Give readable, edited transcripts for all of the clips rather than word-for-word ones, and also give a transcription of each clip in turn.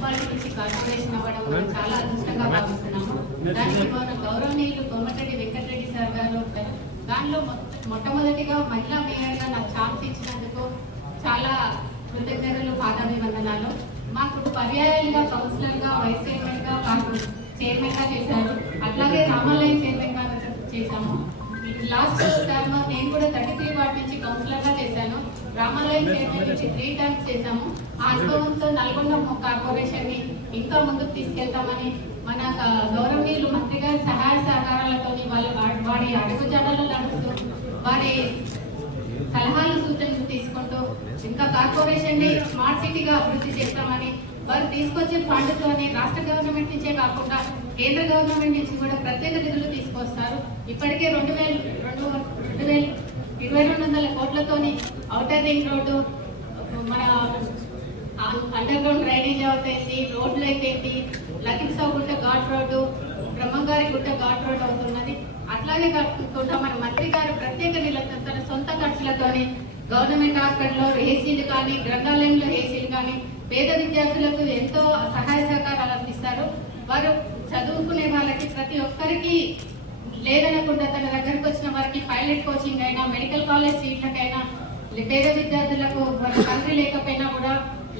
Municipality నుంచి corporation అవ్వడం మనం చాలా అదృష్టంగా భావిస్తున్నాము. దానికి మన గౌరవనీయులు కొమ్మటిరెడ్డి వెంకటరెడ్డి సార్ గారు దానిలో మొట్టమొదటిగా మహిళా మేయర్గా నాకు ఛాన్స్ ఇచ్చినందుకు చాలా కృతజ్ఞతలు, పాదాభివందనాలు. మాకు పర్యాయాలుగా కౌన్సిలర్గా, వైస్ చైర్మన్గా, చైర్మన్గా చేశారు. అట్లాగే రామాలయం చైర్మన్గా చేశాము. లాస్ట్ టర్మ్ నేను కూడా 33 వార్డ్ నుంచి కౌన్సిలర్గా చేశాను. రామాలయం చైర్మన్ నుంచి 3 టర్మ్స్ చేశాము. ఆ అనుభవంతో నల్గొండ కార్పొరేషన్ని ఇంకా ముందుకు తీసుకెళ్తామని మన గౌరవనీయులు మంత్రి గారి సహాయ సహకారాలతో వారి అడుగుజాడల్లో నడుస్తూ వారి సలహాలు సూచనలు తీసుకుంటూ ఇంకా కార్పొరేషన్ ని స్మార్ట్ సిటీగా అభివృద్ధి చేస్తామని వారు తీసుకొచ్చే ఫండ్తోనే రాష్ట్ర గవర్నమెంట్ నుంచే కాకుండా కేంద్ర గవర్నమెంట్ నుంచి కూడా ప్రత్యేక నిధులు తీసుకొస్తారు. ఇప్పటికే 2200 కోట్లతోని ఔటర్ రింగ్ రోడ్డు, మన అండర్ గ్రౌండ్ డ్రైనేజ్ అవుతుంది, రోడ్లు అయిపోయింది, లఖింసావు గుట్ట ఘాట్ రోడ్డు, బ్రహ్మంగారి గుట్ట ఘాట్ రోడ్డు అవుతున్నది. అట్లాగే కాకుండా మన మంత్రి గారు ప్రత్యేక నిధులతో తన సొంత ఖర్చులతోని గవర్నమెంట్ హాస్పిటల్లో ఏసీలు కానీ, గ్రంథాలయంలో ఏసీలు కానీ పేద విద్యార్థులకు ఎంతో సహాయ సహకారాలు అందిస్తారు. వారు చదువుకునే వాళ్ళకి ప్రతి ఒక్కరికి లేదనకుండా తన దగ్గరకు వచ్చిన వారికి పైలట్ కోచింగ్ అయినా, మెడికల్ కాలేజ్ సీట్లకైనా, పేద విద్యార్థులకు వాళ్ళ తండ్రి లేకపోయినా కూడా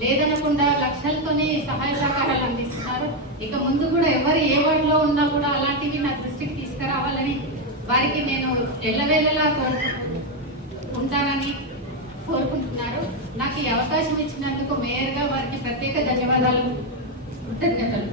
లేదనకుండా లక్షలతోనే సహాయ సహకారాలు అందిస్తున్నారు. ఇక ముందు కూడా ఎవరు ఏ వార్డులో ఉన్నా కూడా అలాంటివి నా దృష్టికి తీసుకురావాలని వారికి నేను ఎల్లవేళలా ఉంటానని కోరుకుంటున్నారు. నాకు ఈ అవకాశం ఇచ్చినందుకు మేయర్గా వారికి ప్రత్యేక ధన్యవాదాలు, కృతజ్ఞతలు.